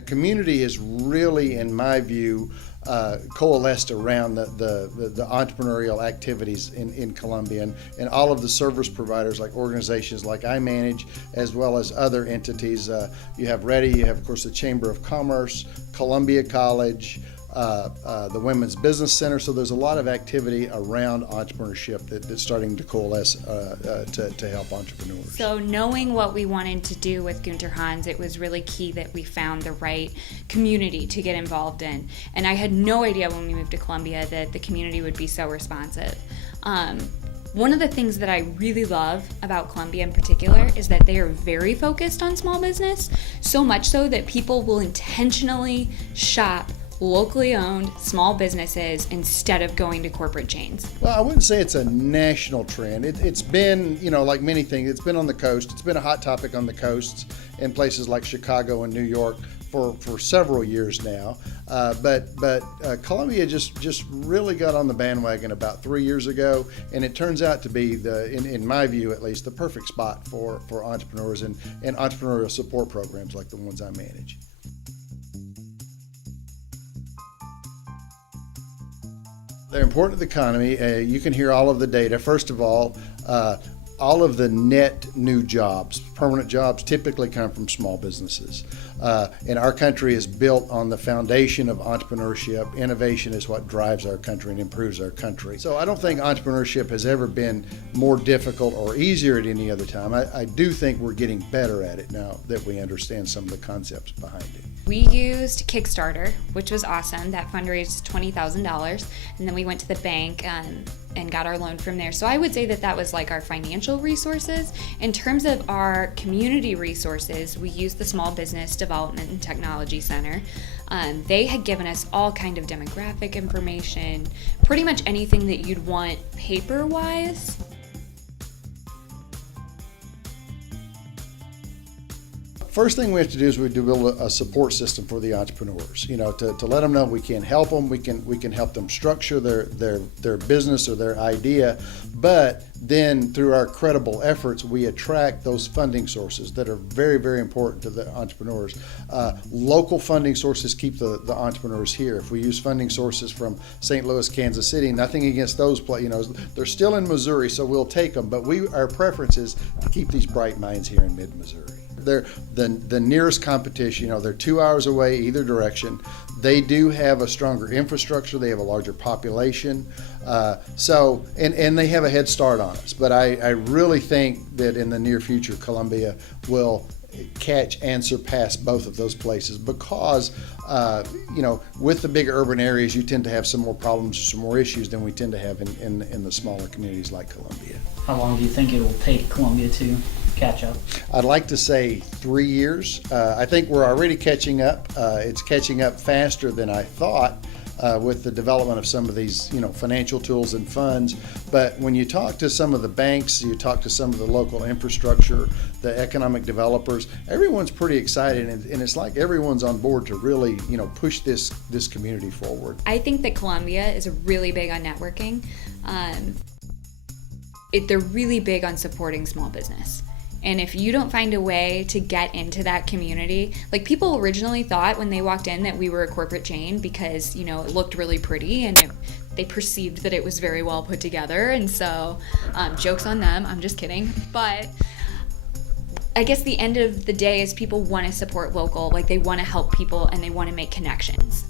The community is really, in my view, coalesced around the entrepreneurial activities in Columbia, and all of the service providers like organizations like I manage, as well as other entities. You have READY, you have of course the Chamber of Commerce, Columbia College, the Women's Business Center. So there's a lot of activity around entrepreneurship that's starting to coalesce to help entrepreneurs. So knowing what we wanted to do with Gunter Hans, it was really key that we found the right community to get involved in. And I had no idea when we moved to Columbia that the community would be so responsive. One of the things that I really love about Columbia in particular is that they are very focused on small business, so much so that people will intentionally shop locally owned small businesses instead of going to corporate chains. Well, I wouldn't say it's a national trend. It's been, like many things, it's been on the coast. It's been a hot topic on the coasts in places like Chicago and New York for several years now. But Columbia just really got on the bandwagon about 3 years ago, and it turns out to be, in my view at least, the perfect spot for entrepreneurs and entrepreneurial support programs like the ones I manage. They're important to the economy. You can hear all of the data. First of all of the net new jobs, permanent jobs, typically come from small businesses. And our country is built on the foundation of entrepreneurship. Innovation is what drives our country and improves our country. So I don't think entrepreneurship has ever been more difficult or easier at any other time. I do think we're getting better at it now that we understand some of the concepts behind it. We used Kickstarter, which was awesome. That fundraised $20,000, and then we went to the bank and got our loan from there. So I would say that was like our financial resources. In terms of our community resources, we used the Small Business Development and Technology Center. They had given us all kind of demographic information, pretty much anything that you'd want paper-wise. First thing we have to do is we do build a support system for the entrepreneurs, to let them know we can help them, we can help them structure their business or their idea, but then through our credible efforts, we attract those funding sources that are very, very important to the entrepreneurs. Local funding sources keep the entrepreneurs here. If we use funding sources from St. Louis, Kansas City, nothing against those, they're still in Missouri, so we'll take them, but our preference is to keep these bright minds here in mid-Missouri. They're the nearest competition. They're 2 hours away either direction. They do have a stronger infrastructure. They have a larger population. And they have a head start on us. But I really think that in the near future, Columbia will catch and surpass both of those places because, with the bigger urban areas, you tend to have some more problems, some more issues than we tend to have in the smaller communities like Columbia. How long do you think it will take Columbia to catch up? I'd like to say 3 years. I think we're already catching up. It's catching up faster than I thought with the development of some of these, financial tools and funds. But when you talk to some of the banks, you talk to some of the local infrastructure, the economic developers, everyone's pretty excited, and it's like everyone's on board to really, push this community forward. I think that Columbia is really big on networking. They're really big on supporting small business. And if you don't find a way to get into that community, like people originally thought when they walked in that we were a corporate chain because, it looked really pretty and they perceived that it was very well put together. And so, joke's on them, I'm just kidding. But I guess the end of the day is people want to support local, like they want to help people and they want to make connections.